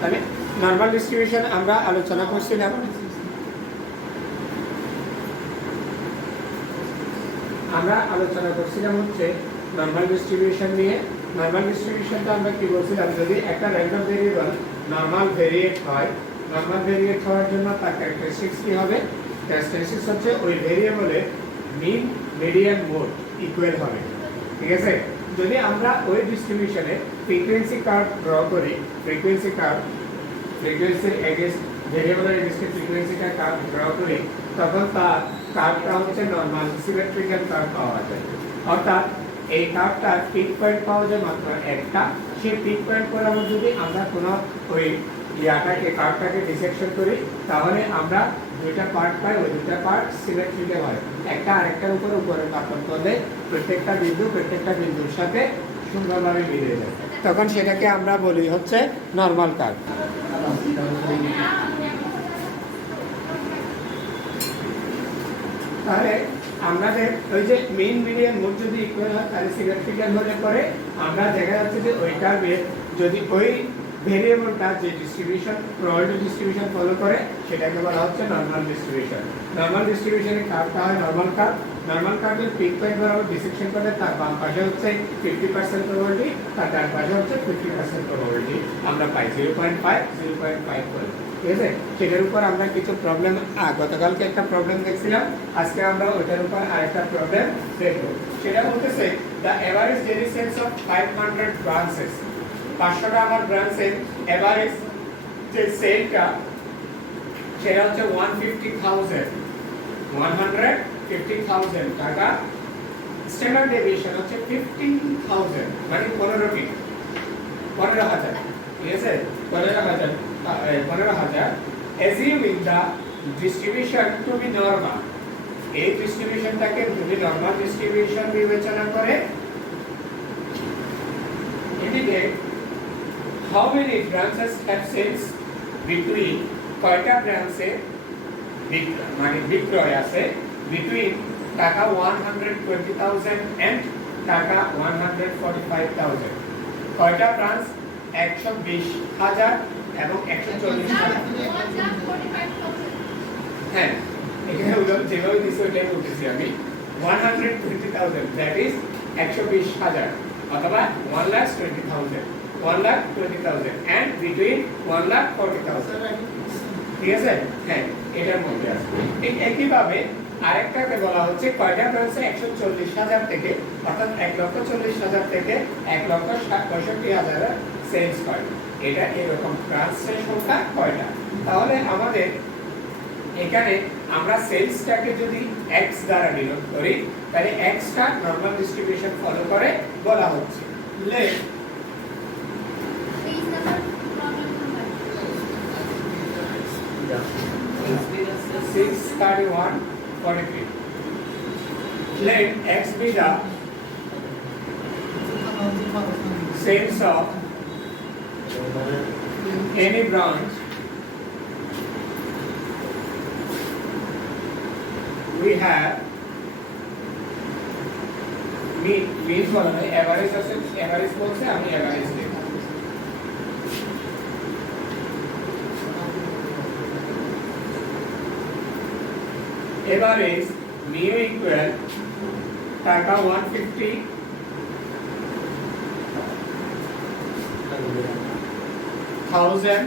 তাহলে normal distribution আমরা আলোচনা করছিলাম। হচ্ছে নরমাল ডিস্ট্রিবিউশন নিয়ে। নরমাল ডিস্ট্রিবিউশনটা আমরা কি বলছিলাম, যদি একটা র্যান্ডম ভেরিয়েবল নরমাল ভেরিয়েট হয়, নরমাল ভেরিয়েট হওয়ার জন্য তার ক্যারেক্টারিস্টিক্স কি হবে? ক্যারেক্টারিস্টিক্স হচ্ছে ওই ভেরিয়েবলের মিন মিডিয়ান মোড ইকুয়াল হবে। ঠিক আছে, যদি আমরা ওই ডিস্ট্রিবিউশনে ফ্রিকোয়েন্সি কার্ভ ড্র করি, ফ্রিকোয়েন্সির এগেইনস্ট ভেরিয়েবলের এগেইনস্ট ফ্রিকোয়েন্সিটা কার্ভ ড্র করি, তখন তার কার্ভটা হচ্ছে নরমাল সিমেট্রিক্যাল কার্ভ পাওয়া যায়। অর্থাৎ এই কার্ভটা পিক পয়েন্ট পাওয়া যায় মাত্র একটা। সেই পিক পয়েন্ট বরাবর যদি আমরা কোনো ওই কার্ভটাকে ডিসেকশন করি, তাহলে আমরা দুইটা পার্ট পাই, ওই দুইটা পার্ট সিমেট্রিক্যাল হয়। একটা আরেকটার উপরে কাপড় করলে প্রত্যেকটা বিন্দুর সাথে সুন্দরভাবে মিলে যায়, তখন সেটাকে আমরা বলি হচ্ছে নরমাল কার্ভ। তাহলে আমাদের ওই যে মেইন মিডিয়ান মোড যদি ইকুয়াল হয়, তাহলে সিমেট্রিক্যাল হলে পরে আমরা দেখা যাচ্ছে যে ওই কার্ভের যদি ওই ভেরিয়েবলটা যে ডিস্ট্রিবিউশন প্রবাবিলিটি ডিস্ট্রিবিউশন ফলো করে, সেটাকে বলা হচ্ছে নরমাল ডিস্ট্রিবিউশন। নরমাল ডিস্ট্রিবিউশনের কার্ভটা হয় নরমাল কার্ভ। নরমাল কার্ভের পিক পয়েন্ট বরাবর ডিসেকশন করলে তার বাম পাশে হচ্ছে 50% প্রবাবিলিটি, তার ডান পাশে হচ্ছে 50% প্রবাবিলিটি আমরা পাই, 0.5 করে। ঠিক আছে, সেটার উপর আমরা কিছু প্রবলেম, গতকালকে একটা প্রবলেম দেখছিলাম, আজকে আমরা ওইটার উপর আরেকটা প্রবলেম দেখব। সেটা বলতেছে the average daily sales of 500 branches. 500টা আমার ব্রাঞ্চের এভারেজ যে সেলটা সেটা হচ্ছে 150,000 টাকা। স্ট্যান্ডার্ড ডেভিয়েশন হচ্ছে 15,000, মানে 15,000। ঠিক আছে, 15,000 assuming the distribution to be normal। এই ডিস্ট্রিবিউশনটাকে যদি নরমাল ডিস্ট্রিবিউশন বিবেচনা করে, indicate how many branches have sales between, কয়টা ব্রাঞ্চে মানে বিক্রয় আছে between টাকা 120,000 and টাকা 145,000। কয়টা ব্রাঞ্চ? 120,000 এবং 140,000। হ্যাঁ, এখানে উদাহরণ যেভাবে দিছি ওইটাই বলতেছি আমি। 120,000 দ্যাট ইজ 120,000 অথবা 1,20,000 and between 1,40,000। ঠিক আছে, হ্যাঁ, এটার মধ্যে আছে। ঠিক একইভাবে আরেকটাকে বলা হচ্ছে কয়টা ব্রাঞ্চে 140,000 থেকে, অর্থাৎ 1,40,000 থেকে 1,65,000 সেলস হয়। এটা এরকম ব্রাঞ্চের সংখ্যা কয়টা? তাহলে আমাদের এখানে আমরা সেলসটাকে যদি x দ্বারা ডিনোট করি, তাহলে x টা নরমাল ডিস্ট্রিবিউশন ফলো করে বলা হচ্ছে। Let 631.43 let x be the sales of any branch we have means বলা হয় এভারেজ আছে, এভারেজ বলছে আমি এভারেজ দেব। এভারেজ mu equal টাকা 150,000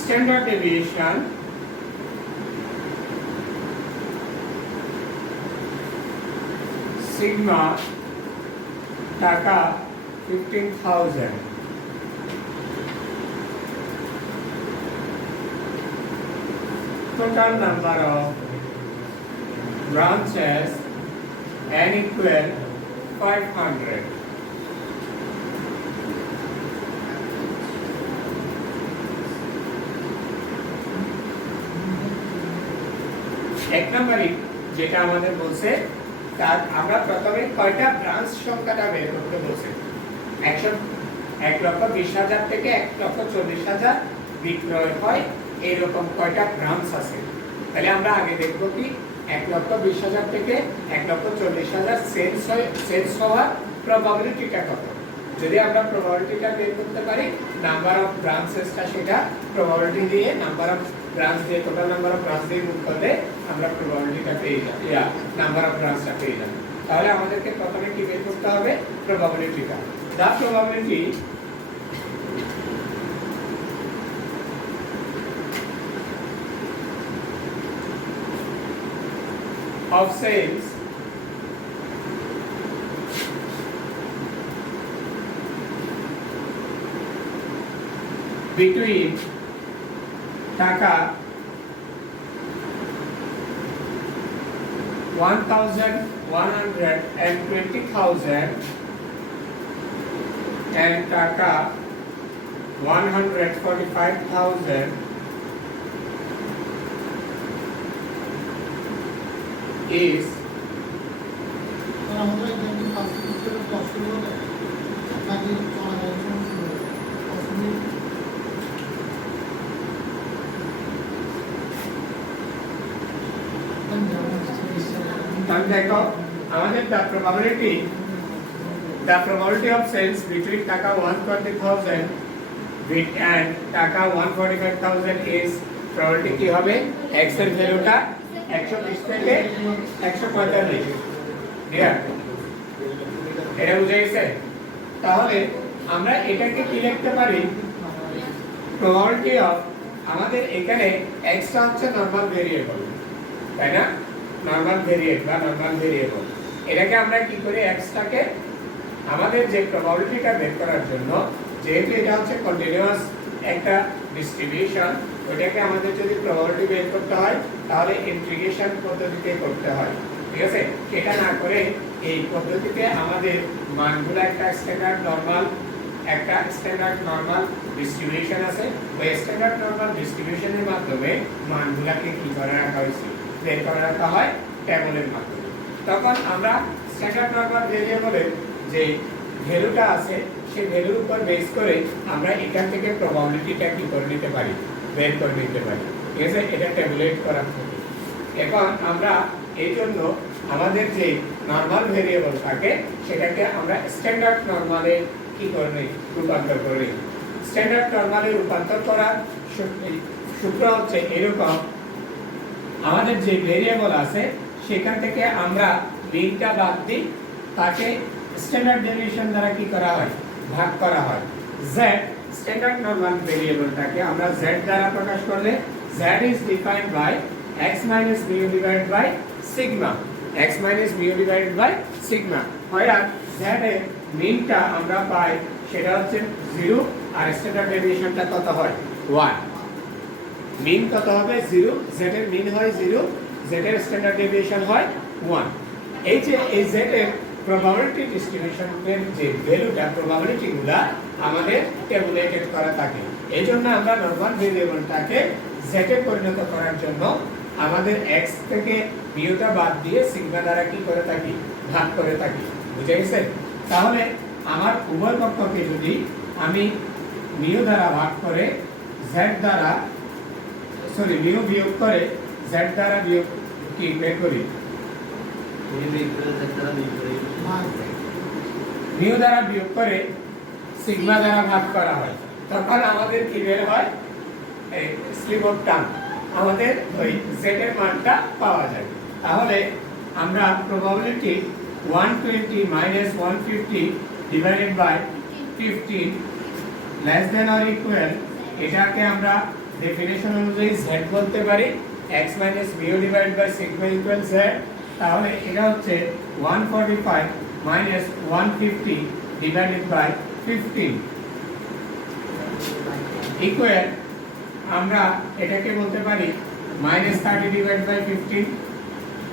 standard deviation sigma টাকা 15,000। total number of branches n equal 500। এক নম্বরে যেটা আমাদের বলছে, তার আমরা প্রথমে কয়টা ব্রাঞ্চ সংখ্যাটা বের করতে বলছে। 1,20,000 থেকে 1,40,000 বিক্রয় হয়, এরকম কয়টা ব্রাঞ্চ আছে। তাহলে আমরা আগে দেখব কি 1,20,000 থেকে 1,40,000 সেলস হওয়ার প্রবাবিলিটিটা কত। যদি আমরা প্রবাবিলিটিটা বের করতে পারি, নাম্বার অফ ব্রাঞ্চেসটা সেটা প্রবাবিলিটি দিয়ে নাম্বার অফ ব্রাঞ্চ দিয়ে টোটাল নাম্বার অফ ব্রাঞ্চ দিয়ে গুণ করলে আমরা প্রবাবিলিটিটা পেয়ে যাব, নাম্বার অফ ব্রাঞ্চটা পেয়ে যাব। তাহলে আমাদেরকে প্রথমে কি বের করতে হবে? প্রবাবিলিটিটা। দা প্রবাবিলিটি of sales between টাকা 1,120,000 and টাকা 145,000 is দেখো আমাদের the probability of sales between টাকা 120,000 and টাকা 145,000 is probability কি হবে? x এর ভ্যালুটা 120 থেকে 145। ক্লিয়ার? এটা বুঝে গেছে? তাহলে আমরা এটাকে কি লিখতে পারি? probability of, আমাদের এখানে x টা হচ্ছে নরমাল ভেরিয়েবল, তাই না? নরমাল ভেরিয়েবল বা নরমাল ভেরিয়েবল, এটাকে আমরা কি করি? x টাকে আমাদের যে প্রবাবিলিটিটা বের করার জন্য, যেহেতু এটা হচ্ছে কন্টিনিউয়াস একটা ডিস্ট্রিবিউশন, ওটাকে আমাদের যদি প্রবাবিলিটি বের করতে হয় তাহলে ইন্টিগ্রেশন পদ্ধতিতে করতে হয়। ঠিক আছে? এটা না করে এই পদ্ধতিতে আমাদের মানগুলো একটা স্ট্যান্ডার্ড নরমাল ডিস্ট্রিবিউশন আছে, ওই স্ট্যান্ডার্ড নরমাল ডিস্ট্রিবিউশনের মাধ্যমে মানগুলোকে কি করে রাখা হয়েছে? বের করে রাখা হয় টেবলের মাধ্যমে। তখন আমরা স্ট্যান্ডার্ড নরমাল ভেরিয়েবলের যে ভ্যালুটা আছে সেই ভ্যালুর উপর বেস করে আমরা এখান থেকে প্রবাবিলিটিটা কি করে নিতে পারি? বের করে নিতে পারি। ঠিক আছে? এটা ট্যাবুলেট করা থাকে। এখন আমরা এই জন্য আমাদের যে নরমাল ভেরিয়েবল থাকে সেটাকে আমরা স্ট্যান্ডার্ড নরমালে কি করে নিই? রূপান্তর করে নিই। স্ট্যান্ডার্ড নরমালে রূপান্তর করার সূত্র হচ্ছে এরকম, আমাদের যে ভেরিয়েবল আছে সেখান থেকে আমরা মিনটা বাদ দিই, তাকে স্ট্যান্ডার্ড ডেভিয়েশন দ্বারা কি করা হয়? ভাগ করা হয়। z স্ট্যান্ডার্ড নরমাল ভেরিয়েবলটাকে আমরা z দ্বারা প্রকাশ করলে z is defined by x minus mu divided by sigma, x minus mu divided by sigma, where z এর মিনটা আমরা পাই সেটা হচ্ছে 0 আর স্ট্যান্ডার্ড ডেভিয়েশনটা কত হয়? 1। মিন কত হবে? 0, z এর মিন হয় 0, z এর স্ট্যান্ডার্ড ডেভিয়েশন হয় 1। এই যে এই z এর প্রবাবিলিটি ডিস্ট্রিবিউশনের যে ভ্যালুটা, প্রবাবিলিটিগুলা আমাদের ট্যাবুলেটেড করা থাকে। এইজন্য আমরা নরমাল ভেরিয়েবলটাকে z এ পরিণত করার জন্য আমাদের x থেকে মিউটা বাদ দিয়ে সিগমা দ্বারা কি করে থাকি? ভাগ করে থাকি। বুঝে গেছে? তাহলে আমার উভয় পক্ষকে যদি আমি মিউ দ্বারা ভাগ করে z দ্বারা মিউ বিয়োগ করে z দ্বারা বিয়োগ কি বের করি? মিউ দ্বারা বিয়োগ করে সিগমা দ্বারা ভাগ করা হয়, তখন আমাদের কি বের হয়? এই স্লিপ অফ টাং, আমাদের ওই z এর মানটা পাওয়া যায়। তাহলে আমরা probability 120 minus 150 divided by 15 less than or equal, এটাকে আমরা ডেফিনিশন অনুযায়ী z বলতে পারি, x minus mu divided by sigma equal z। তাহলে এটা হচ্ছে 145 minus 150 divided by 15 equal, আমরা এটাকে বলতে পারি minus 30 divided by 15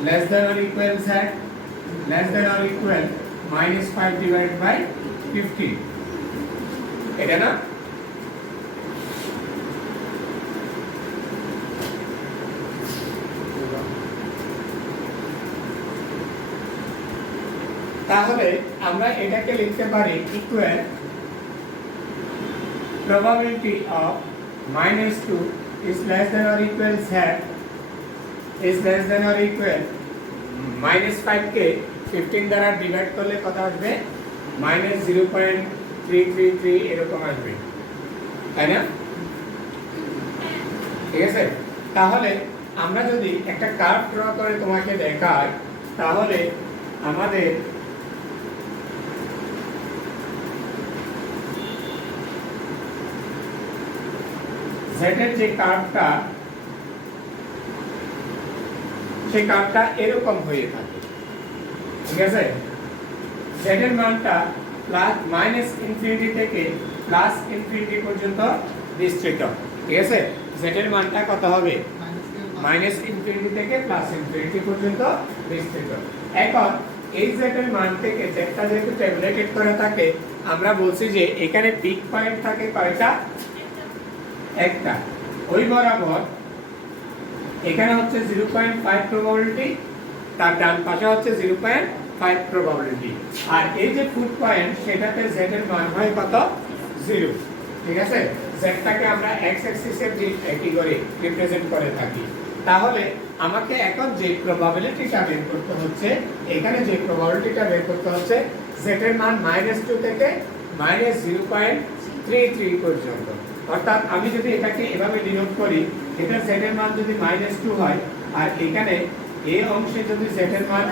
less than or equal z, less than or equal minus 5 divided by 15। এটা না? তাহলে আমরা এটাকে লিখতে পারি equal probability of -2 is less than or equal z is less than or equal -5 কে 15 দ্বারা ডিভাইড করলে কত আসবে -0.333 এরকম আসবে, তাই না? ঠিক আছে, তাহলে আমরা যদি একটা কার্ভ ড্র করে তোমাকে দেখাই, তাহলে আমাদের z এর যে কার্ভটা, সেই কার্ভটা এরকম হয়ে থাকে। ঠিক আছে, z এর মানটা -ইনফিনিটি থেকে +ইনফিনিটি পর্যন্ত বিস্তৃত। ঠিক আছে, z এর মানটা কত হবে? -ইনফিনিটি থেকে +ইনফিনিটি পর্যন্ত বিস্তৃত। এখন এই z এর মান থেকে যেটা যেহেতু ট্যাবুলেটেড করে থাকে, আমরা বলছি যে এখানে পিক পয়েন্ট থাকে কয়টা? একটা। ওই বরাবর এখানে হচ্ছে 0.5 প্রবাবিলিটি, তার ডান পাশে হচ্ছে 0.5 প্রবাবিলিটি, আর এই যে ফুট পয়েন্ট সেটাতে z এর মান হয় কত? 0। ঠিক আছে, z টাকে আমরা x অ্যাক্সিসের যে কি করে রিপ্রেজেন্ট করে থাকি। তাহলে আমাকে এখন যে প্রবাবিলিটিটা বের করতে হচ্ছে, এখানে যে প্রবাবিলিটিটা বের করতে হচ্ছে, z এর মান -2 থেকে -0.33 পর্যন্ত। অর্থাৎ আমি যদি এটাকে এভাবে ডিনোট করি, এটা z এর মান যদি -2 হয়, আর এখানে এই অংশে যদি z এর মান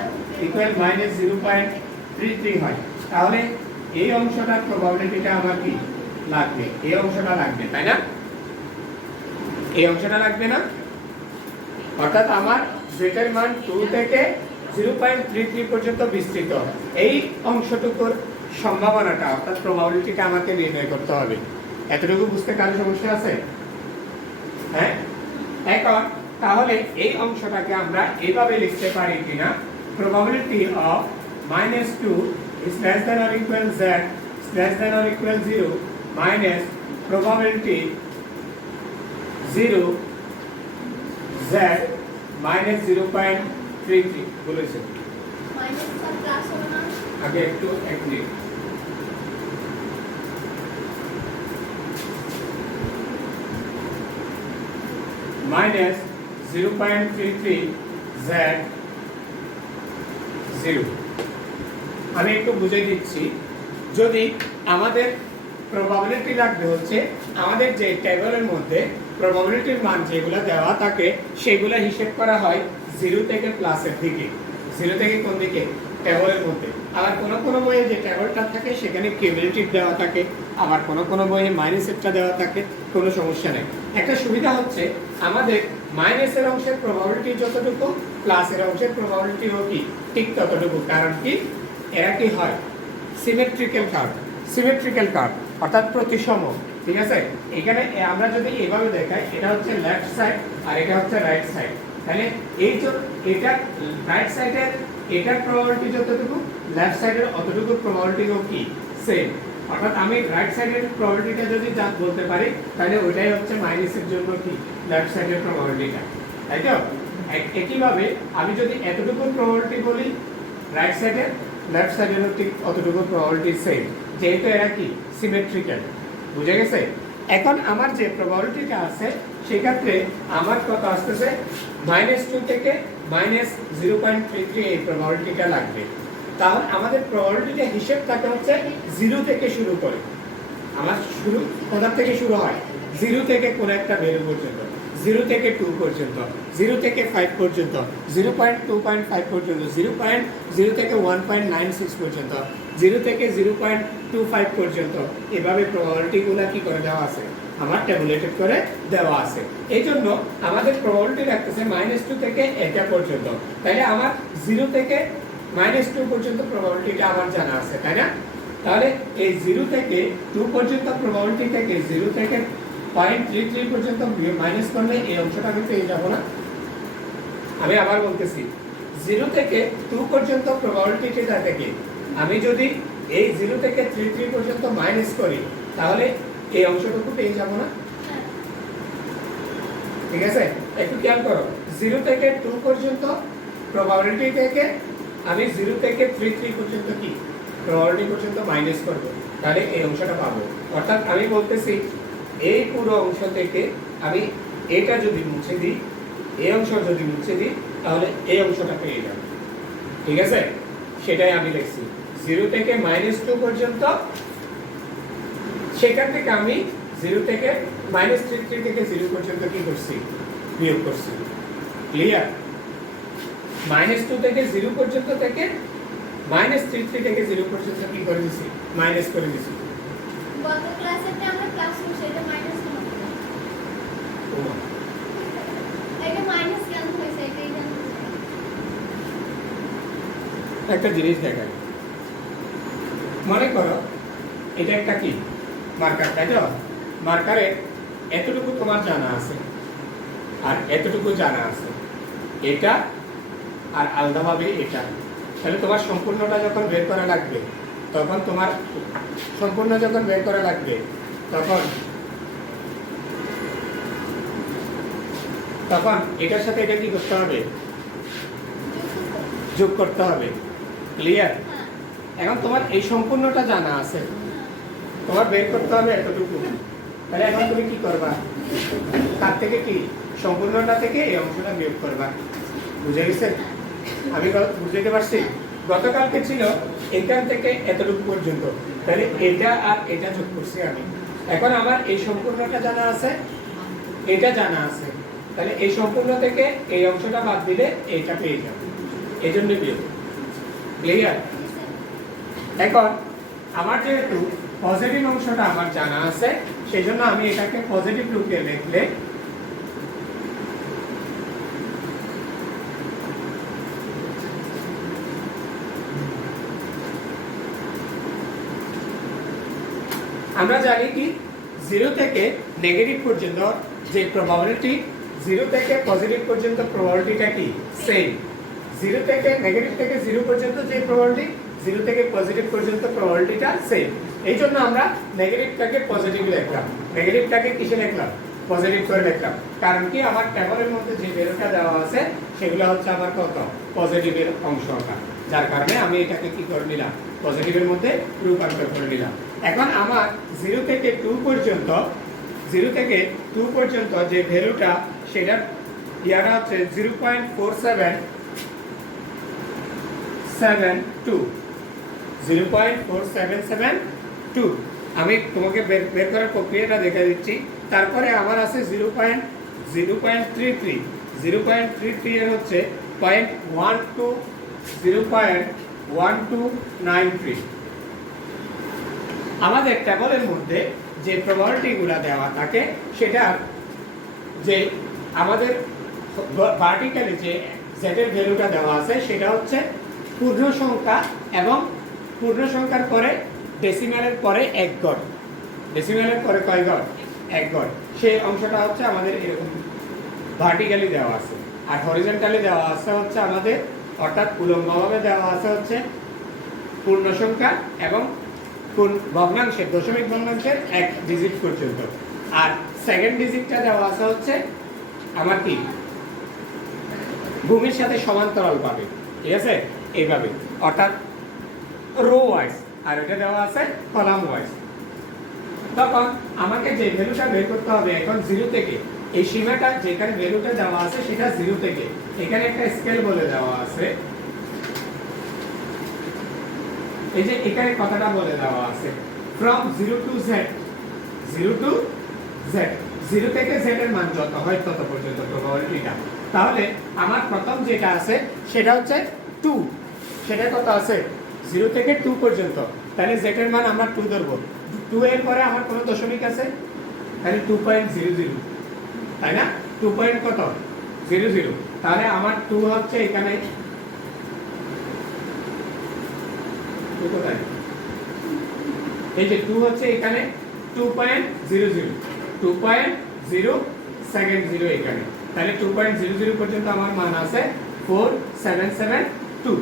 ইকুয়াল -0.33 হয়, তাহলে এই অংশটার প্রবাবিলিটিটা আমার কি লাগবে? এই অংশটা লাগবে, তাই না? এই অংশটা লাগবে না? অর্থাৎ আমার z এর মান 2 থেকে 0.33 পর্যন্ত বিস্তৃত, এই অংশটুকুর সম্ভাবনাটা অর্থাৎ প্রবাবিলিটিটা আমাকে নির্ণয় করতে হবে। এতটুকু বুঝতে কারো সমস্যা আছে? হ্যাঁ, এখন তাহলে এই অংশটাকে আমরা এইভাবে লিখতে পারি কিনা, probability of -2 is less than or equal z is less than or equal 0 minus probability 0 z minus 0.33 বলেছে। আগে একটু এক মিনিট, minus 0.33 z 0। আমি একটু বুঝিয়ে দিচ্ছি, যদি আমাদের প্রবাবিলিটি লাগবে হচ্ছে আমাদের যে টেবিলের মধ্যে প্রবাবিলিটির মান যেগুলো দেওয়া থাকে সেগুলো হিসেব করা হয় 0 থেকে প্লাসের দিকে। 0 থেকে কোন দিকে? টেবিলের মধ্যে। আবার কোন বইয়ে যে টেবিলটা থাকে সেখানে কিউমুলেটিভ দেওয়া থাকে, আবার কোন বইয়ে মাইনাসেরটা দেওয়া থাকে, কোনো সমস্যা নেই। একটা সুবিধা হচ্ছে আমাদের মাইনাসের অংশের প্রবাবিলিটি যতটুকু, প্লাসের অংশের প্রবাবিলিটিও কি ঠিক ততটুকু। কারণ কি, এরা কি হয়? Symmetrical curve. সিমেট্রিক্যাল কার্ভ অর্থাৎ প্রতিসম। ঠিক আছে, এখানে আমরা যদি এভাবে দেখাই, এটা হচ্ছে লেফট সাইড আর এটা হচ্ছে রাইট সাইড, তাহলে এই যে এটা রাইট সাইডের এটার প্রবাবিলিটি যতটুকু, লেফট সাইডের অতটুকু প্রবাবিলিটিও কি সেম। অর্থাৎ আমি রাইট সাইডের প্রবাবিলিটিটা যদি যা বলতে পারি, তাহলে ওইটাই হচ্ছে মাইনাসের জন্য কি লেফট সাইডের প্রবাবিলিটিটা, তাই তো? একইভাবে আমি যদি এতটুকু প্রবাবিলিটি বলি রাইট সাইডের, লেফট সাইডেরও ঠিক অতটুকু প্রবাবিলিটি সেম, যেহেতু এরা কি সিমেট্রিক্যাল। বুঝে গেছে? এখন আমার যে প্রবাবিলিটিটা আছে সেক্ষেত্রে আমার কত আসতেছে? -2 থেকে -0.33 এই প্রবাবিলিটিটা লাগবে। তাহলে আমাদের প্রবাবিলিটিটা হিসেব থাকে হচ্ছে 0 থেকে শুরু করে। আমার শুরু কোথা থেকে শুরু হয়? 0 থেকে কোন একটা ভ্যালু পর্যন্ত, 0 থেকে 2 পর্যন্ত, 0 থেকে 5 পর্যন্ত, 0.25 পর্যন্ত, 0 থেকে 1.96 পর্যন্ত, 0 থেকে 0.25 পর্যন্ত। এভাবে প্রবাবিলিটিগুলো কি করে দেওয়া আছে? আমার ট্যাবুলেটেড করে দেওয়া আছে। এই জন্য আমাদের প্রবাবিলিটি রাখতেছে -2 থেকে এটা পর্যন্ত। তাহলে আমার 0 থেকে -2 পর্যন্ত প্রবাবিলিটিটা আমার জানা আছে, তাই না? তাহলে এই 0 থেকে 2 পর্যন্ত প্রবাবিলিটি থেকে 0 থেকে 0.33 পর্যন্ত মাইনাস করলে এই অংশটা আমি পেয়ে যাব না? আমি আবার বলতেছি, 0 থেকে 2 পর্যন্ত প্রবাবিলিটিটা থেকে আমি যদি এই 0 থেকে 33 পর্যন্ত মাইনাস করি, তাহলে এই অংশটুকু পেয়ে যাব না? ঠিক আছে, একটু খেয়াল করো, 0 থেকে 2 পর্যন্ত প্রবাবিলিটি থেকে আমি 0 থেকে 33 পর্যন্ত কি প্রবাবিলিটি পর্যন্ত মাইনাস করব, তাহলে এই অংশটা পাবো। অর্থাৎ আমি বলতেছি এই পুরো অংশ থেকে আমি এটা যদি মুছে দিই, এই অংশ যদি মুছে দিই তাহলে এই অংশটা পেয়ে যাবে। ঠিক আছে, সেটাই আমি লিখছি 0 থেকে -2 পর্যন্ত। সেখান থেকে আমি 0 থেকে -33 থেকে 0 পর্যন্ত কি করছি, বিয়োগ করছি। ক্লিয়ার? -2 থেকে 0 পর্যন্ত থেকে -33 থেকে 0 পর্যন্ত কি করে দিছি, মাইনাস করে দিছি। গত ক্লাসেতে আমরা ক্লাস করছি এটা মাইনাস কেন হলো? এটা মাইনাস কেন হইছে এটাই জানতে চাই। একটা জিনিস দেখাই, মনে করো এটা একটা কি মার্কার, তাই তো? মার্কারে এতটুকু তোমার জানা আছে আর এতটুকু জানা আছে, এটা আর আলাদাভাবে এটা। তাহলে তোমার সম্পূর্ণটা যখন বের করা লাগবে তখন তখন এটার সাথে এটা কি করতে হবে, যোগ করতে হবে। ক্লিয়ার? এখন তোমার এই সম্পূর্ণটা জানা আছে, তোমার বের করতে হবে এতটুকু। তাহলে এখন তুমি কি করবা, তার থেকে কি সম্পূর্ণটা থেকে এই অংশটা বিয়োগ করবা। বুঝে গেছে? আমি বুঝতে পারছি? গতকালকে ছিল এখান থেকে এতটুকু পর্যন্ত, তাহলে এটা আর এটা যোগ করছি আমি। এখন আমার এই সম্পূর্ণটা জানা আছে, এটা জানা আছে, তাহলে এই সম্পূর্ণ থেকে এই অংশটা বাদ দিলে এইটা পেয়ে যাবে, এই জন্য বিয়োগ। ক্লিয়ার? এখন আমার যেহেতু পজিটিভ অংশটা আমার জানা আছে, সেই জন্য আমি এটাকে পজিটিভ রূপে লিখলে আমরা জানি কি 0 থেকে নেগেটিভ পর্যন্ত যে প্রবাবিলিটি, 0 থেকে পজিটিভ পর্যন্ত প্রবাবিলিটিটা কি সেম। 0 থেকে নেগেটিভ থেকে 0 পর্যন্ত যে প্রবাবিলিটি, 0 থেকে পজিটিভ পর্যন্ত প্রবাবিলিটিটা সেম। এই জন্য আমরা নেগেটিভটাকে পজিটিভ লিখলাম, নেগেটিভটাকে কিসে লিখলাম, পজিটিভ করে লিখলাম। কারণ কি আমার টেবিলের মধ্যে যে ভ্যালুটা দেওয়া আছে সেগুলো হচ্ছে আমার কত, পজিটিভের অংশটা, যার কারণে আমি এটাকে কি করে নিলাম, পজিটিভের মধ্যে রূপান্তর করে নিলাম। এখন আমার 0 থেকে 2 পর্যন্ত, 0 থেকে 2 পর্যন্ত যে ভ্যালুটা সেটা ইয়াটা হচ্ছে 0.4772, 0.4772। আমি তোমাকে বের করার প্রক্রিয়াটা দেখে দিচ্ছি। তারপরে আমার আছে 0.33, 0.33 এর হচ্ছে 0.12, 0.1293। আমাদের টেবলের মধ্যে যে প্রবাবিলিটিগুলো দেওয়া থাকে সেটা যে আমাদের ভার্টিক্যালি যে জেডের ভ্যালুটা দেওয়া আছে সেটা হচ্ছে পূর্ণ সংখ্যা এবং পূর্ণ সংখ্যার পরে ডেসিমালের পরে 1 গড়, ডেসিমালের পরে কয় গড়, 1 গড়। সেই অংশটা হচ্ছে আমাদের এরকম ভার্টিক্যালি দেওয়া আছে। আর হরিজন্টালি দেওয়া আছে হচ্ছে আমাদের, অর্থাৎ উলম্বভাবে দেওয়া আছে হচ্ছে পূর্ণ সংখ্যা এবং ভগ্নাংশের, দশমিক ভগ্নাংশের 1 ডিজিট পর্যন্ত। আর সেকেন্ড ডিজিটটা দেওয়া আছে হচ্ছে আমার কি ভূমির সাথে সমান্তরাল পাবে। ঠিক আছে, এইভাবে, অর্থাৎ রো ওয়াইজ, আর এটা দেওয়া আছে কলাম ওয়াইজ। তখন আমাকে যে ভ্যালুটা বের করতে হবে এখন 0 থেকে, এই সীমাটা যেখানে ভ্যালুটা দেওয়া আছে সেটা 0 থেকে, এখানে একটা স্কেল বলে দেওয়া আছে, এই যে এখানে কথাটা বলে দেওয়া আছে from 0 to z, 0 to z, 0 থেকে z এর মান যত হয় তত পর্যন্ত প্রবাবিলিটিটা। তাহলে আমার প্রথম যেটা আছে সেটা হচ্ছে 2, সেটা কত আছে 0 থেকে 2 পর্যন্ত, তাহলে z এর মান আমরা 2 ধরব। 2 এর পরে আমার কোনো দশমিক আছে, তাহলে 2.00, তাই না, 2 পয়েন্ট কত 00, তাহলে আমার 2 হচ্ছে এখানে কোথায়, এই যে 2 হচ্ছে এখানে 2.00, 2.070 এখানে, তাহলে 2.00 পর্যন্ত আমার মান আছে 4772।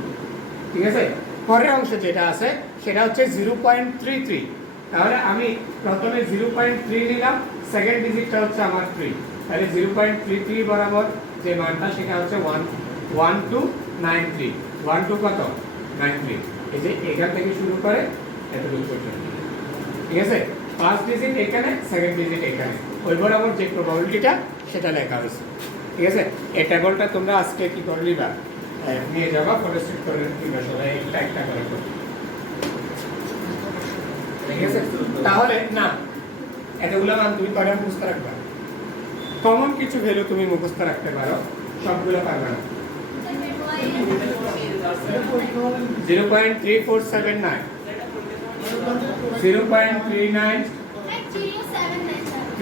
ঠিক আছে, পরের অংশ যেটা আছে সেটা হচ্ছে 0.33, তাহলে আমি প্রথমে 0.3 নিলাম, সেকেন্ড ডিজিটটা হচ্ছে আমার 3, তাহলে 0.33 বরাবর যে মানটা সেটা হচ্ছে 1293, 12 কত 93, এই যে এখান থেকে শুরু করে এতটুকু পর্যন্ত। ঠিক আছে, ফার্স্ট ডিজিট এখানে, সেকেন্ড ডিজিট এখানে, ওই বরাবর যে প্রবাবিলিটিটা সেটা লেখা হয়েছে। ঠিক আছে? এই টেবলটা তোমরা আজকে কি করে নিবা, নিয়ে যাবা, ফটোস্টেট করে নিবা সবাই একটা একটা করে করে। ঠিক আছে? তাহলে না, এতগুলো মান তুমি কয়টা মুখস্থ রাখবা? কমন কিছু ভ্যালু তুমি মুখস্থ রাখতে পারো, সবগুলো পারবে না। 0.3479, 0.39,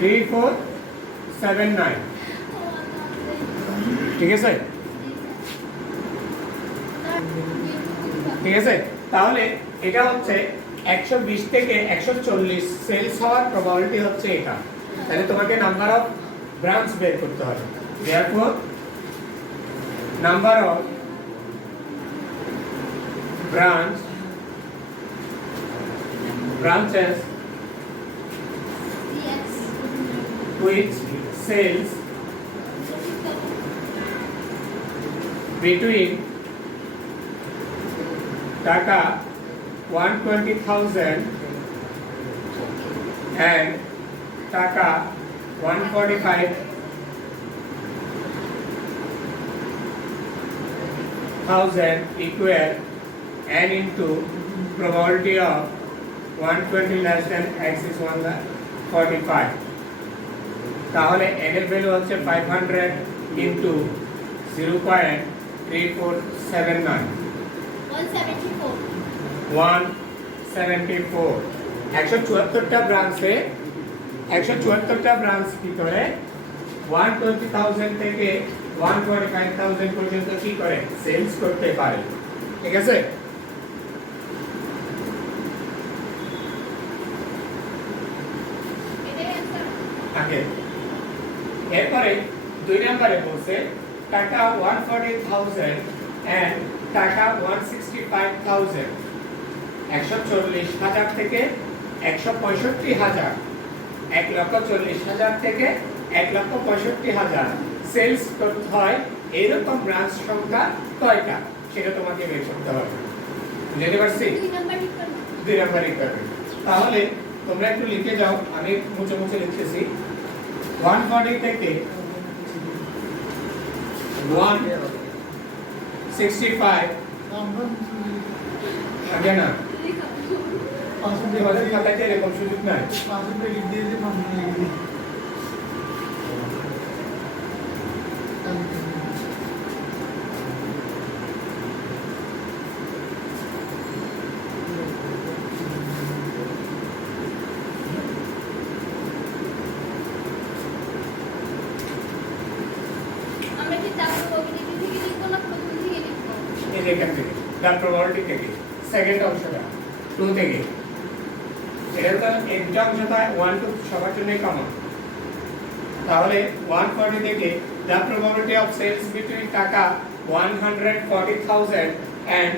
3479, ঠিক আছে? ঠিক আছে, তাহলে এটা হচ্ছে 120 থেকে 140 সেলস হওয়ার প্রবাবিলিটি হচ্ছে এটা। তাহলে তোমাকে নাম্বার অফ ব্রাঞ্চ বের করতে হবে। therefore number of branches which sells between টাকা 120,000 and টাকা 145,000 equal n into probability of 120 less than x is 145, তাহলে n এর ভ্যালু হচ্ছে 500 into 0.3479, 174। 174টা ব্রাঞ্চে 174টা ব্রাঞ্চ কি করে 120,000 থেকে 145,000 পর্যন্ত কি করে সেলস করতে পারে। ঠিক আছে? আগে এরপরে 2 নম্বরে বলছে টাকা 140,000 and টাকা 165,000, 140,000 থেকে 165,000, 1,40,000 থেকে 1,65,000 সেলস করতে হয়। এরকম ব্রাঞ্চ সংখ্যা কয়টা সেটা তোমাকে বের করতে হবে। বুঝতে পারছি? 2 নাম্বারই করবে। তাহলে তোমরা একটু লিখে যাও, আমি মুছে মুছে লিখতেছি। 140 থেকে 165 আগে না তোমাদের খাতায় এরকম সুযোগ নাই। এখান থেকে তার প্রবাবিলিটি থেকে সেকেন্ড অংশটা 2 থেকে, এটা তো একটা অংশটা 1 টু সবার জন্যই কমন। তাহলে 140 থেকে the probability of sales between টাকা 140,000 and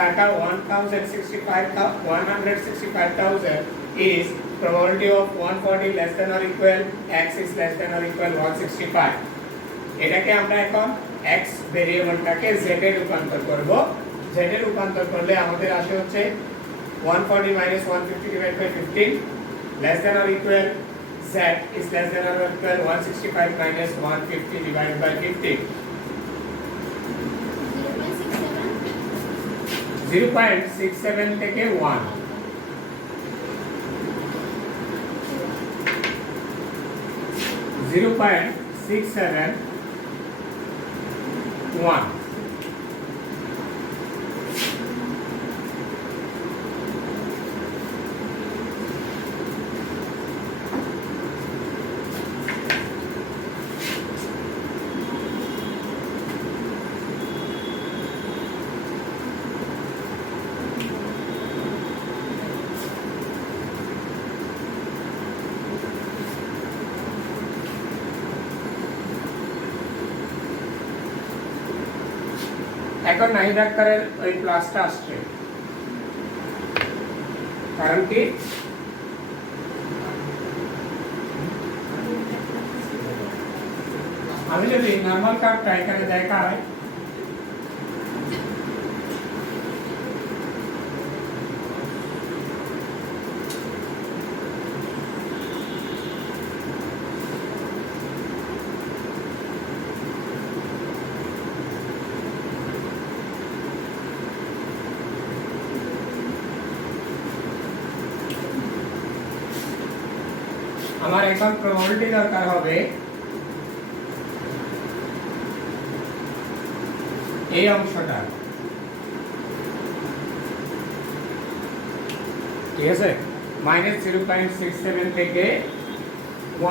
টাকা 165,000 is probability of 140 less than or equal x is less than or equal 165। এটাকে আমরা এখন x ভেরিয়েবলটাকে z এ রূপান্তর করব। z এ রূপান্তর করলে আমাদের আসে হচ্ছে 140 minus 150 divided by 15 less than or equal z is less than or equal 165 minus 150 divided by 15, 0.67 থেকে 1, 0.671। এখন নাহিদ আক্তারের ওই ক্লাসটা আসছে, কারণ কি আমি যদি নরমাল কার্ভটা এখানে দেখাই, আমার এখন প্রবাবিলিটি দরকার হবে এই অংশটা, ঠিক আছে, -0.67 থেকে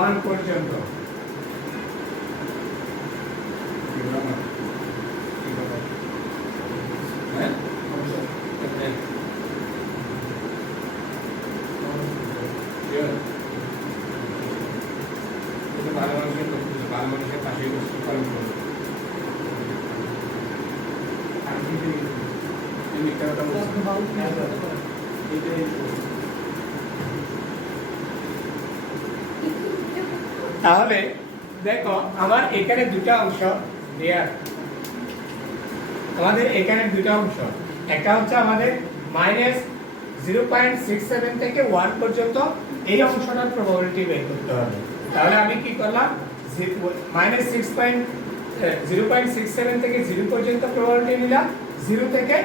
1 পর্যন্ত। হ্যাঁ? ভালো মানুষের পাশে পালন করবো। তাহলে দেখো আমার এখানে দুটো অংশ দেয়া, আমাদের এখানে দুটো অংশ, একটা হচ্ছে আমাদের -0.67 থেকে 1 পর্যন্ত এই অংশটার প্রবাবিলিটি বের করতে হবে। তাহলে আমি কি করলাম, -0.67 থেকে 0 পর্যন্ত প্রবাবিলিটি নিলাম, 0 থেকে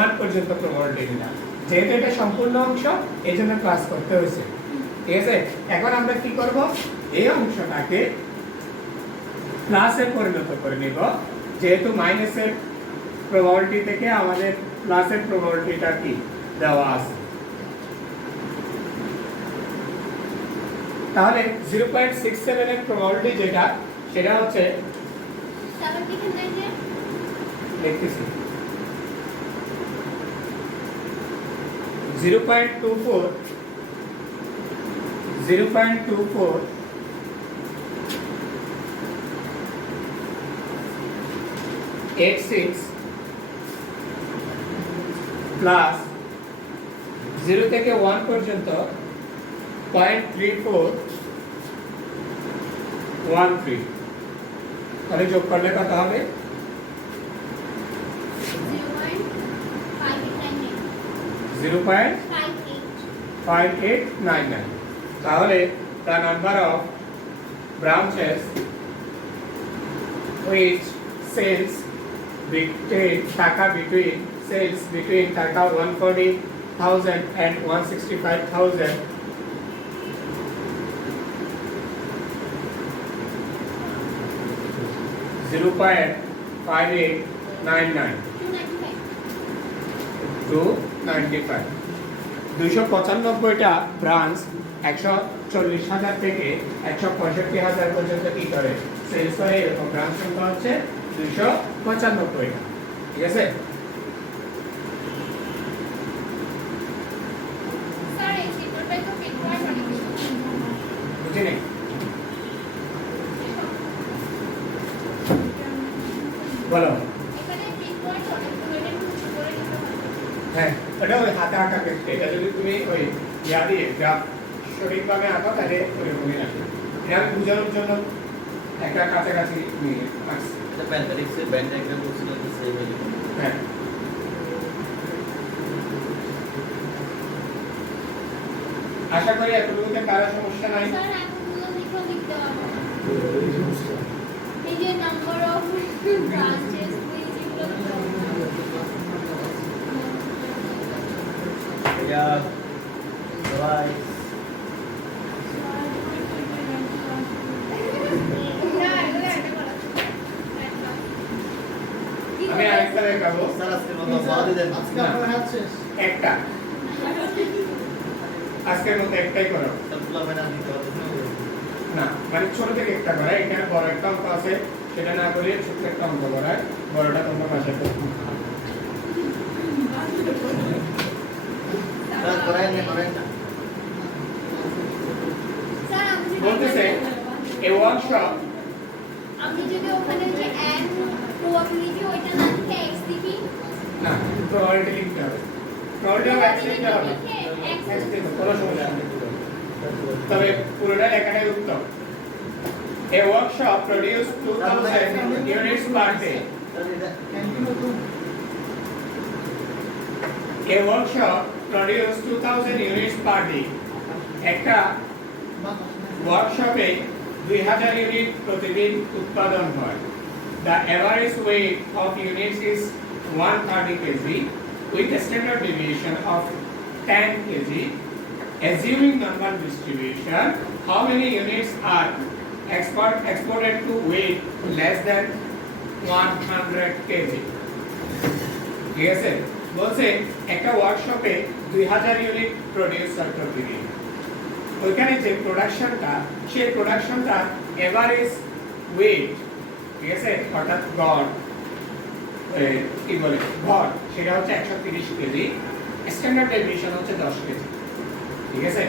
1 পর্যন্ত প্রবাবিলিটি নিলাম। যেহেতু এটা সম্পূর্ণ অংশ এই জন্য ক্লাস করতে হয়েছে, ঠিক আছে। এখন আমরা কি করব, এই অংশটাকে প্লাসে পরিণত করে নিব, যেহেতু মাইনাসের প্রবাবিলিটি থেকে আমাদের প্লাসের প্রবাবিলিটিটা কি দেওয়া আছে। তাহলে 0.67 এর প্রবাবিলিটি যেটা, সেটা হচ্ছে দেখতেছি 0.24 86 প্লাস 0 থেকে 1 পর্যন্ত 0.3413, তাহলে যোগ করলে কত হবে, 0.5899। তাহলে the number of branches which sells between taka 140,000 and 165,000 0.5899 295। 295টা branch 140,000 থেকে 165,000 পর্যন্ত কি করে সেলস করে, এরকম ব্রাঞ্চ সংখ্যা হচ্ছে 295টা, ঠিক আছে। বুঝিনি, বলো। হ্যাঁ, এটা ওই হাতে আঁকা ক্ষেত্রে, এটা যদি তুমি ওই ইয়া দিয়ে গ্রাফ সঠিকভাবে আঁকো তাহলে ওইরকমই লাগবে। এটা আমি বোঝানোর জন্য একটা কাছাকাছি নিয়ে আসছি। ম্যাথমেটিক্সের ব্যান্ড ডায়াগ্রাম করছিল তো সেম হয়ে যাবে। হ্যাঁ, আশা করি এতটুকুতে কারো সমস্যা নাই। এই যে number of branches Yeah. Bye. আমি আরেকটা দেখাবো, স্যার আজকের মতো বাদ দেন। আজকে আপনার হাত শেষ। একটা আজকের মতো একটাই করো স্যার ফুলা বানা দিতে হবে না, মানে ছোট থেকে একটা করা, এখানে বড় একটা অঙ্ক আছে সেটা না করে ছোট একটা অঙ্ক করায়, বড়টা তোমরা পাশে করো। স্যার করাই না বলতেছে এ ওয়ার্কশপ, আপনি যদি ওখানে যে n প্রবাবিলিটি ওইটা না লিখে x লিখি, না প্রবাবিলিটি লিখতে হবে, প্রবাবিলিটি x লিখতে হবে, x x লিখতে কোনো সমস্যা নেই, তবে পুরোটা লেখাটাই উত্তম। A workshop produce 2000 units per day. A workshop produce 2000 units per day. একটা ওয়ার্কশপে 2000 ইউনিট প্রতিদিন উৎপাদন হয়। The average weight of units is 130 kg with a standard deviation of 10 kg assuming normal distribution, how many units are exported to weight less than 100 kg? ঠিক আছে, বলছে একটা ওয়ার্কশপে 2000 ইউনিট প্রডিউসার প্রতি দিন, ওইখানে যে প্রোডাকশনটা, সেই প্রোডাকশনটা এভারেজ ওয়েট, ঠিক আছে, অর্থাৎ গড় কি বলে ভর, সেটা হচ্ছে 130 কেজি, স্ট্যান্ডার্ড ডেভিয়েশন হচ্ছে 10 কেজি। ঠিক আছে,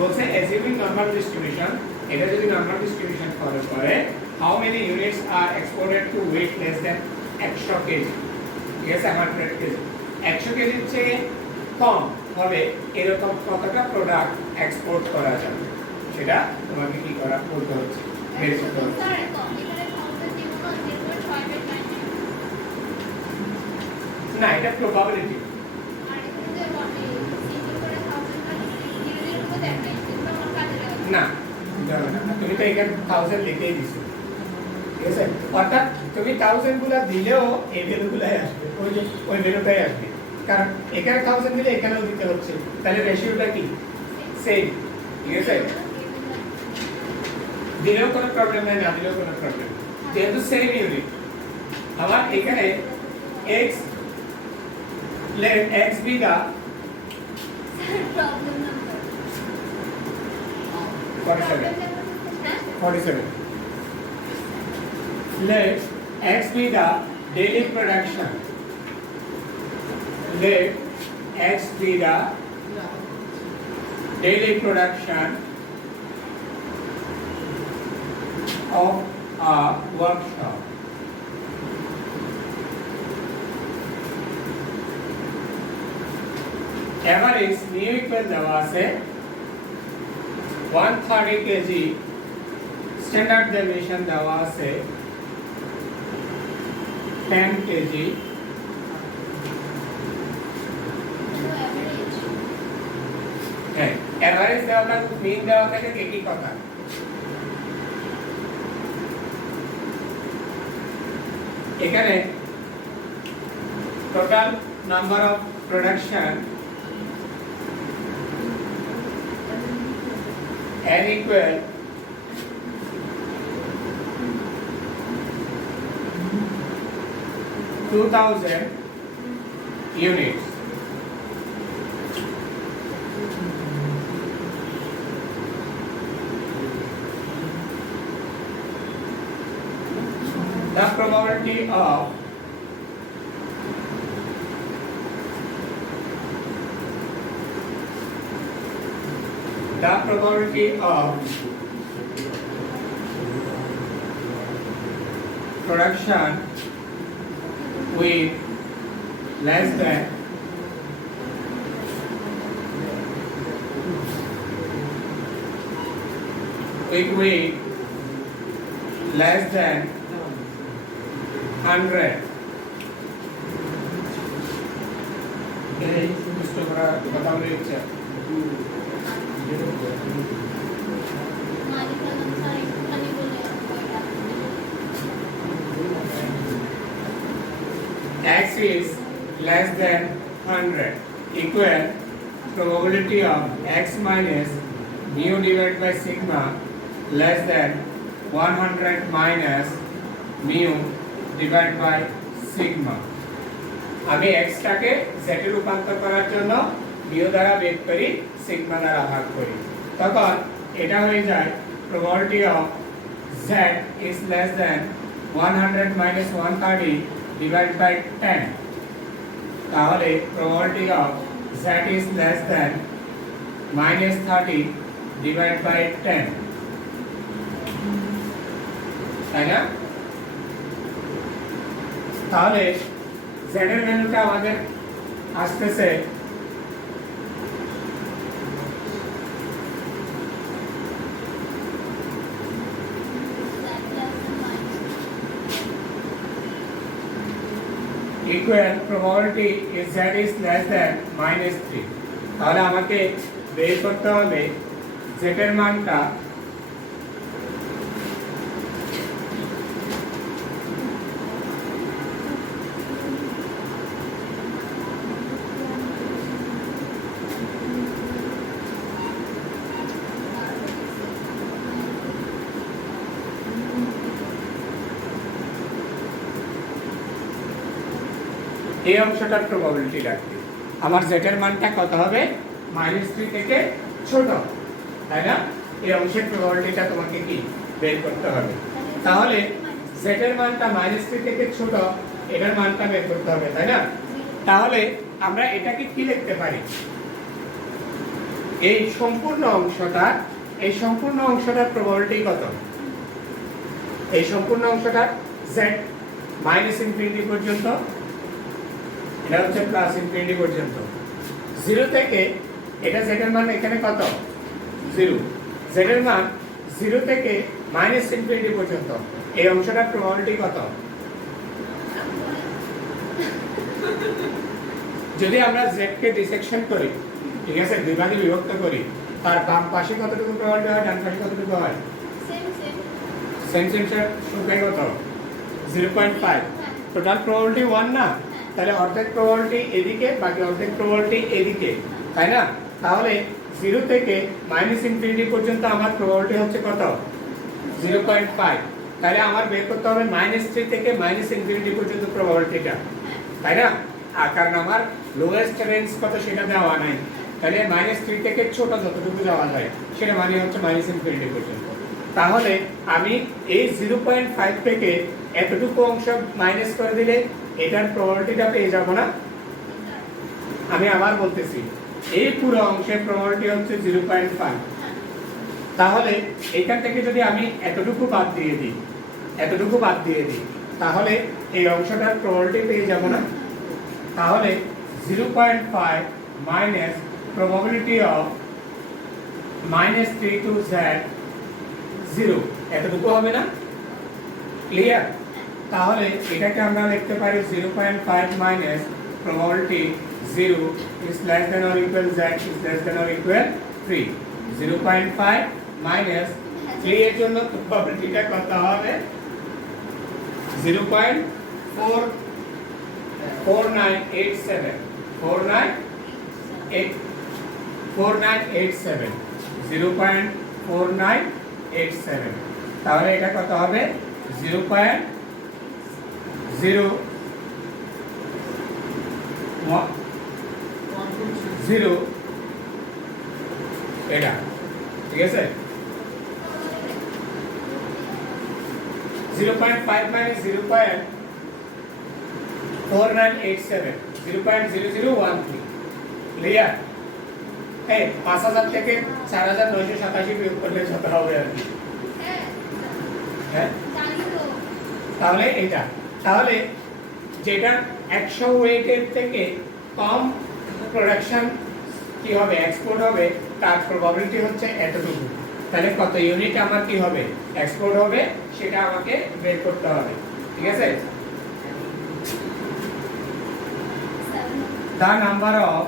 বলছে অ্যাজিউমিং নরমাল ডিস্ট্রিবিউশন, এটা যদি নরমাল ডিস্ট্রিবিউশন ফলো করে, how many units are exported to weigh less than 100 KG. ঠিক আছে, 100 কেজি, 100 কেজির চেয়ে কম হবে এরকম কতটা প্রোডাক্ট এক্সপোর্ট করা যাবে, সেটা তোমাকে কি করা বলতে হচ্ছে, বের করতে হচ্ছে। স্যার কম এখানে 1000 দিব না, এরপর 699 না, এটা প্রবাবিলিটি। আর এখানে যে বলে সিম্পল করে 1000 মানে ধীরে ধীরে উপর দেন না, এটা আমার কাজে লাগে না, যাবে না, তুমি তো এখানে 1000 লিখেই দিছো। ঠিক আছে, অর্থাৎ তুমি 1000 গুলা দিলেও এই ভ্যালুগুলাই আসবে, ওই ভ্যালুটাই আসবে, কারণ এখানে 1000 দিলে এখানেও দিতে হচ্ছে, তাহলে রেশিওটা কি সেম। ঠিক আছে, দিলেও কোনো প্রবলেম নাই, না দিলেও কোনো প্রবলেম, যেহেতু সেম ইউনিট। আমার এখানে x let x be the problem number 47 হ্যাঁ 47 let x be the daily production, let x be the daily production of a workshop. Average new equal দেওয়া আছে 130 কেজি, স্ট্যান্ডার্ড ডেভিয়েশন দেওয়া আছে 10 KG. হ্যাঁ, average দেওয়া থাকে, মিন দেওয়া থাকে, একই কথা। এখানে total number of production n equal two thousand units. The probability of production with less than weight less than 100 इसको थोड़ा बता मुझे इच्छा x is less than 100 equal probability of x minus mu divided by sigma less than 100 minus mu divided by sigma. আমি x টাকে z এ রূপান্তর করার জন্য mu দ্বারা বের করি, sigma দ্বারা ভাগ করি, তখন এটা হয়ে যায় probability of z is less than 100 minus 130 divided by 10. তাহলে probability of z is less than minus 30 divided by 10, তাই না? তাহলে z এর ভ্যালুটা আমাদের আসতেছে equal probability is z is less than minus 3. তাহলে আমাকে বের করতে হবে z এর মানটা এই অংশটার প্রবাবিলিটি রাখবে। আমার জেটের মানটা কত হবে? -3 থেকে ছোট, তাই না? এই অংশের প্রবাবিলিটিটা তোমাকে কি বের করতে হবে। তাহলে জেটের মানটা -3 থেকে ছোট, এটার মানটা বের করতে হবে, তাই না? তাহলে আমরা এটাকে কি লিখতে পারি? এই সম্পূর্ণ অংশটার প্রবাবিলিটি কত? এই সম্পূর্ণ অংশটা z -ইনফিনিটি পর্যন্ত, এটা হচ্ছে +ইনফিনিটি পর্যন্ত। 0 থেকে এটা z এর মান এখানে কত? 0। z এর মান 0 থেকে -ইনফিনিটি পর্যন্ত, এই অংশটার প্রবাবিলিটি কত? যদি আমরা z কে ডিসেকশন করি, ঠিক আছে, দুই ভাগে বিভক্ত করি, তার বাম পাশে কতটুকু প্রবাবিলিটি হয়, ডান পাশে কতটুকু হয়? সেম সংখ্যায় কত? 0.5। টোটাল প্রবাবিলিটি 1 না? তাহলে অর্ধেক প্রবাবিলিটি এদিকে, বাকি অর্ধেক প্রবাবিলিটি এদিকে, তাই না? তাহলে 0 থেকে -ইনফিনিটি পর্যন্ত আমার প্রবাবিলিটি হচ্ছে কত? 0.5। তাহলে আমার বের করতে হবে -3 থেকে -ইনফিনিটি পর্যন্ত প্রবাবিলিটিটা, তাই না? আর কারণ আমার লোয়েস্ট রেঞ্জ কত সেটা দেওয়া নাই, তাহলে -3 থেকে ছোট যতটুকু যাওয়া যায় সেটা মানে হচ্ছে -ইনফিনিটি পর্যন্ত। তাহলে আমি এই 0.5 থেকে এতটুকু অংশ মাইনাস করে দিলে এটার প্রবাবিলিটিটা পেয়ে যাব না? আমি আবার বলতেছি, এই পুরো অংশের প্রবাবিলিটি হচ্ছে 0.5। তাহলে এখান থেকে যদি আমি এতটুকু বাদ দিয়ে দিই, তাহলে এই অংশটার প্রবাবিলিটি পেয়ে যাব না? তাহলে 0.5 minus probability of -3 to z 0, এতটুকু হবে না? ক্লিয়ার? তাহলে এটাকে আমরা লিখতে পারি 0.5 minus probability 0 is less than or equal z is less than or equal 3। 0.5 minus 3 এর জন্য প্রবাবিলিটিটা কত হবে? 0.4987 0.4987। তাহলে এটা কত হবে? 0.0 এটা, ঠিক আছে? 0.5 minus 0.4987 0.0013। ক্লিয়ার? এই 5000 থেকে 4987 বিয়োগ করলে কত হবে আর কি? হ্যাঁ, তাহলে এটা, তাহলে যেটা 100 ওয়েটের থেকে কম প্রোডাকশন কি হবে, এক্সপোর্ট হবে, তার প্রবাবিলিটি হচ্ছে এতটুকু। তাহলে কত ইউনিট আমার কি হবে, এক্সপোর্ট হবে, সেটা আমাকে বের করতে হবে, ঠিক আছে? The number of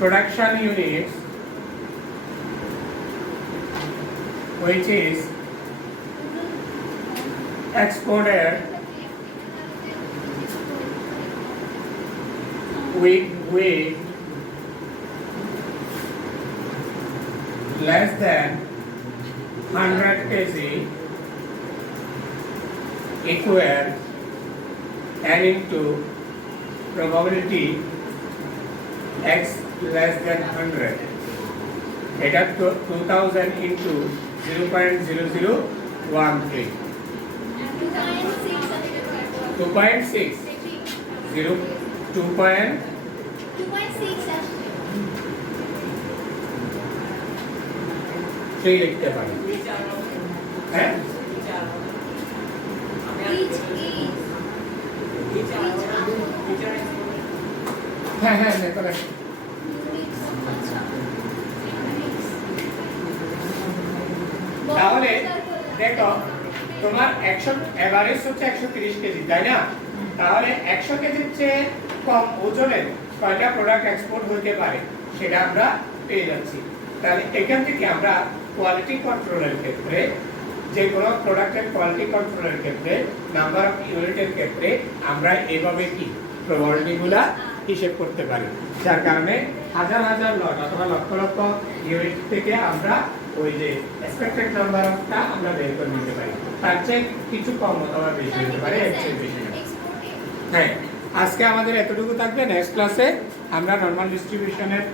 production units which is exported with less than 100 kg equal n into probability x less than 100। এটা 2000 into 0.0013 2.6 0 2.3 লিখতে পারি। হ্যাঁ, হ্যাঁ হ্যাঁ হ্যাঁ করে। তাহলে দেখো তোমার 100 এভারেজ হচ্ছে 130 কেজি, তাই না? তাহলে 100 কেজির চেয়ে কম ওজনের কয়টা প্রোডাক্ট এক্সপোর্ট হতে পারে সেটা আমরা পেয়ে যাচ্ছি। তাহলে এখান থেকে আমরা কোয়ালিটি কন্ট্রোলের ক্ষেত্রে, যে কোনো প্রোডাক্টের কোয়ালিটি কন্ট্রোলের ক্ষেত্রে, নাম্বার অফ ইউনিটের ক্ষেত্রে আমরা এইভাবে কি প্রবাবিলিটিগুলা হিসেব করতে পারি, যার কারণে হাজার হাজার লট অথবা লক্ষ লক্ষ ইউনিট থেকে আমরা ওই যে এক্সপেক্টেড নাম্বার অফটা আমরা বের করে নিতে পারি। তার চেয়ে কিছু কম অথবা বেশি হতে পারে, এর চেয়ে বেশি না। হ্যাঁ, আজকে আমাদের এতটুকু থাকবে। নেক্সট ক্লাসে আমরা নরমাল ডিস্ট্রিবিউশনের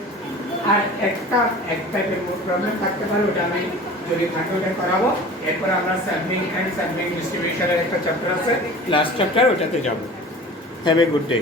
আর এক টাইপের প্রবলেম থাকতে পারে, ওটা আমি যদি থাকে ওটা করাবো। এরপর আমরা স্যাম্পলিং অ্যান্ড স্যাম্পলিং ডিস্ট্রিবিউশনের একটা চ্যাপ্টার আছে, লাস্ট চ্যাপ্টার, ওটাতে যাব। Have a good day.